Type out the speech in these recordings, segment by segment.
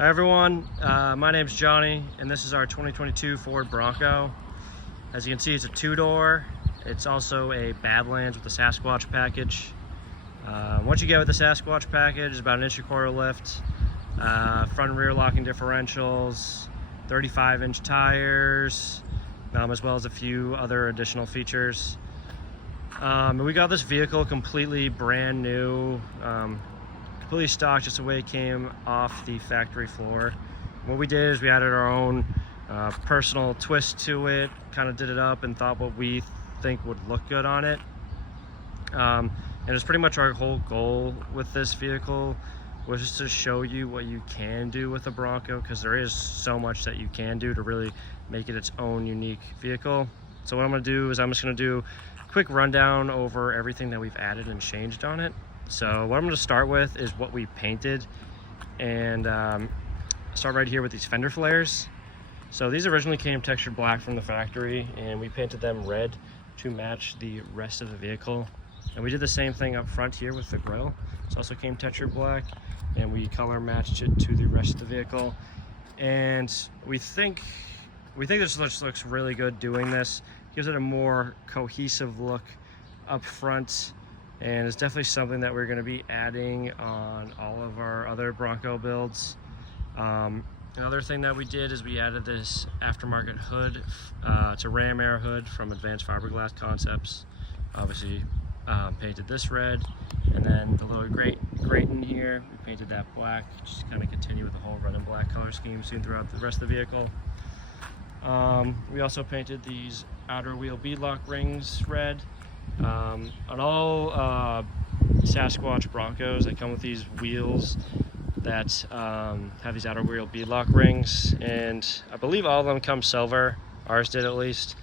Hi everyone, my name's Johnny and this is our 2022 Ford Bronco. As you can see, it's a two-door. It's also a Badlands with the Sasquatch package. What you get with the Sasquatch package is about an 1.25" lift, front and rear locking differentials, 35-inch tires, as well as a few other additional features. And we got this vehicle completely brand new, completely stock, just the way it came off the factory floor. What we did is we added our own personal twist to it, kind of did it up and thought what we think would look good on it. And it's pretty much our whole goal with this vehicle was just to show you what you can do with a Bronco, because there is so much that you can do to really make it its own unique vehicle. So what I'm going to do is I'm just going to do a quick rundown over everything that we've added and changed on it. So what I'm going to start with is what we painted, and start right here with these fender flares. So these originally came textured black from the factory, and we painted them red to match the rest of the vehicle. And we did the same thing up front here with the grille. This also came textured black, and we color matched it to the rest of the vehicle. And we think this looks really good doing this. Gives it a more cohesive look up front, and it's definitely something that we're going to be adding on all of our other Bronco builds. Another thing that we did is we added this aftermarket hood. It's a ram air hood from Advanced Fiberglass Concepts. Obviously painted this red, and then the little grate in here, we painted that black, just kind of continue with the whole red and black color scheme seen throughout the rest of the vehicle. We also painted these outer wheel beadlock rings red. On all Sasquatch Broncos, they come with these wheels that have these outer wheel beadlock rings, and I believe all of them come silver. Ours did, at least.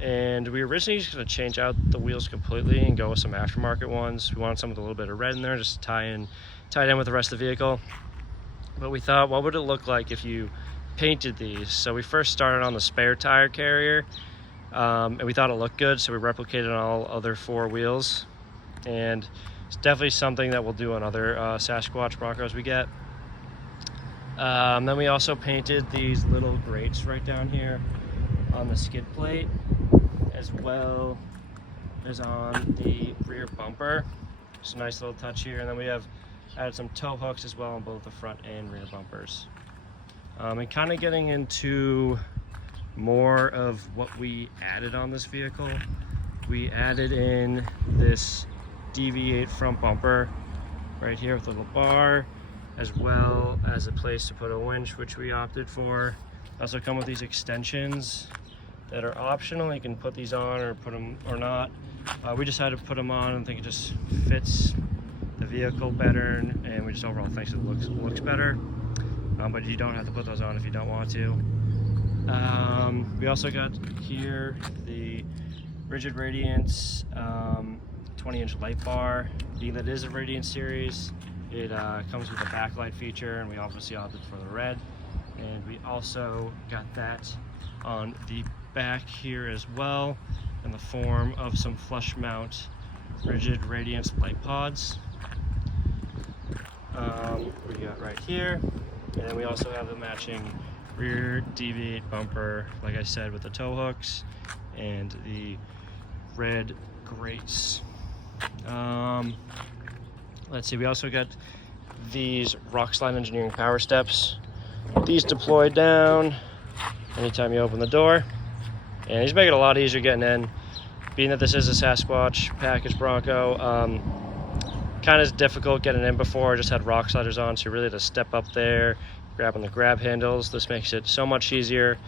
And we originally just going to change out the wheels completely and go with some aftermarket ones. We wanted some with a little bit of red in there, just tie in with the rest of the vehicle. But we thought, what would it look like if you painted these? So we first started on the spare tire carrier, and we thought it looked good, so we replicated on all other four wheels. And it's definitely something that we'll do on other Sasquatch Broncos we get. Then we also painted these little grates right down here on the skid plate, as well as on the rear bumper. Just a nice little touch here. And then we have added some tow hooks as well on both the front and rear bumpers. And kind of getting into more of what we added on this vehicle, we added in this DV8 front bumper right here with a little bar, as well as a place to put a winch, which we opted for. Also come with these extensions that are optional. You can put these on or put them or not. We decided to put them on and think it just fits the vehicle better, and we just overall think it looks better. But you don't have to put those on if you don't want to. We also got here the Rigid Radiance 20-inch light bar. Being that it is a Radiance series, it comes with a backlight feature, and we obviously opted for the red. And we also got that on the back here as well, in the form of some flush mount Rigid Radiance light pods. We got right here, and then we also have the matching rear DV8 bumper, like I said, with the tow hooks and the red grates. Let's see, we also got these Rockslide Engineering power steps. These deploy down anytime you open the door, and these make it a lot easier getting in. Being that this is a Sasquatch package Bronco, kind of difficult getting in before. I just had rock sliders on, so you really had to step up there, grabbing the grab handles. This makes it so much easier,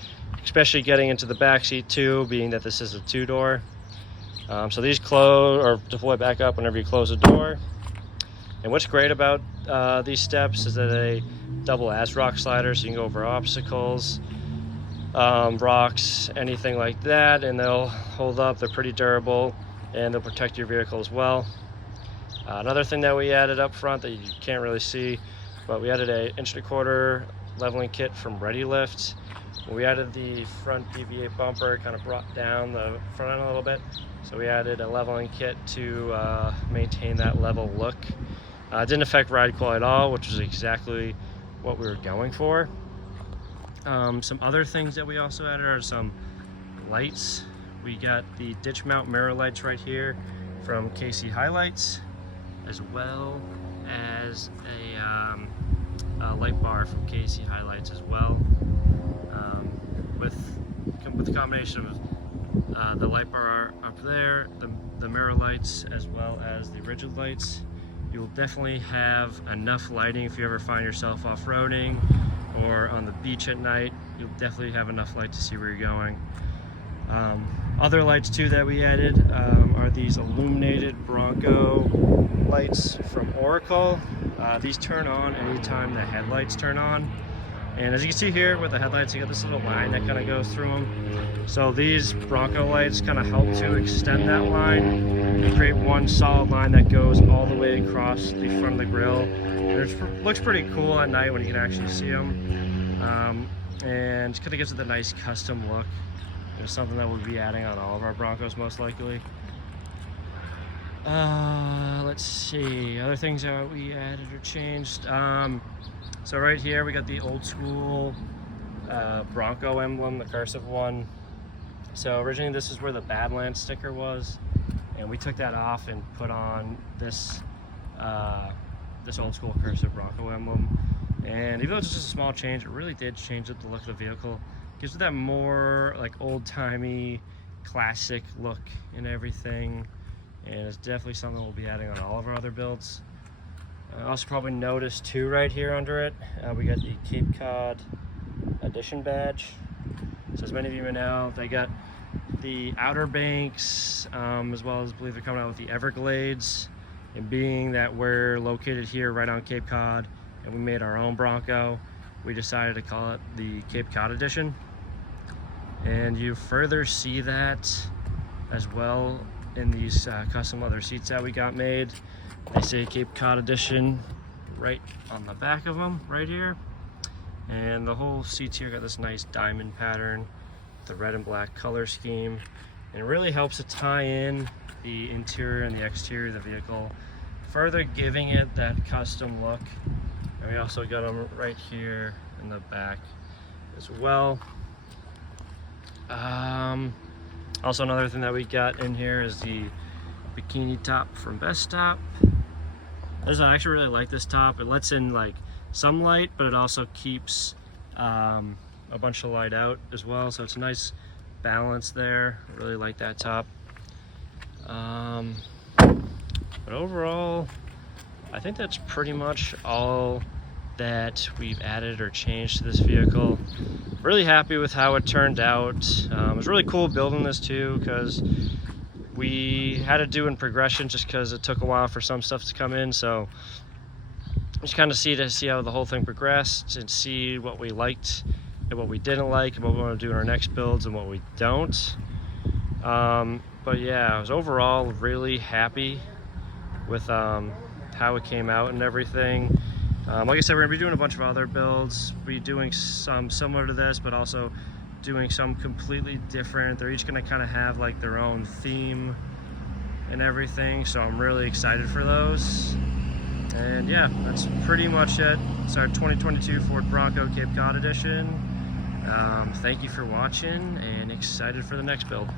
especially getting into the back seat too, being that this is a two-door. So these close or deploy back up whenever you close the door. And what's great about these steps is that they double as rock sliders, so you can go over obstacles, rocks, anything like that, and they'll hold up. They're pretty durable, and they'll protect your vehicle as well. Another thing that we added up front that you can't really see, but we added a 1.25" leveling kit from Ready Lift. We added the front DV8 bumper, kind of brought down the front end a little bit, so we added a leveling kit to maintain that level look. It didn't affect ride quality at all, which is exactly what we were going for. Some other things that we also added are some lights. We got the ditch mount mirror lights right here from KC Highlights, as well as a light bar from KC Highlights as well. With the combination of the light bar up there, the mirror lights, as well as the rigid lights, you will definitely have enough lighting if you ever find yourself off-roading or on the beach at night. You'll definitely have enough light to see where you're going. Other lights too that we added are these illuminated Bronco lights from Oracle. These turn on anytime the headlights turn on. And as you can see here with the headlights, you got this little line that kind of goes through them. So these Bronco lights kind of help to extend that line and create one solid line that goes all the way across the front of the grill. It looks pretty cool at night when you can actually see them. And it kind of gives it the nice custom look. It's something that we'll be adding on all of our Broncos most likely. Let's see, other things that we added or changed. So right here we got the old school Bronco emblem, the cursive one. So originally this is where the Badlands sticker was, and we took that off and put on this this old school cursive Bronco emblem. And even though it's just a small change, it really did change the look of the vehicle. Gives it that more like old-timey, classic look and everything. And it's definitely something we'll be adding on all of our other builds. Also probably noticed too right here under it, we got the Cape Cod Edition badge. So as many of you may know, they got the Outer Banks, as well as I believe they're coming out with the Everglades. And being that we're located here right on Cape Cod and we made our own Bronco, we decided to call it the Cape Cod Edition. And you further see that as well in these custom leather seats that we got made. They say Cape Cod Edition right on the back of them, right here. And the whole seats here got this nice diamond pattern, the red and black color scheme. And it really helps to tie in the interior and the exterior of the vehicle, further giving it that custom look. And we also got them right here in the back as well. Also another thing that we got in here is the bikini top from Best Top. I actually really like this top. It lets in like some light, but it also keeps a bunch of light out as well. So it's a nice balance there. I really like that top. But overall, I think that's pretty much all that we've added or changed to this vehicle. Really happy with how it turned out. It was really cool building this too, because we had to do in progression just because it took a while for some stuff to come in. So just kind of see how the whole thing progressed and see what we liked and what we didn't like and what we want to do in our next builds and what we don't. But yeah, I was overall really happy with how it came out and everything. Like I said, we're gonna be doing a bunch of other builds. We'll be doing some similar to this, but also doing some completely different. They're each gonna kind of have like their own theme and everything. So I'm really excited for those. And yeah, that's pretty much it. It's our 2022 Ford Bronco Cape Cod Edition. Thank you for watching and excited for the next build.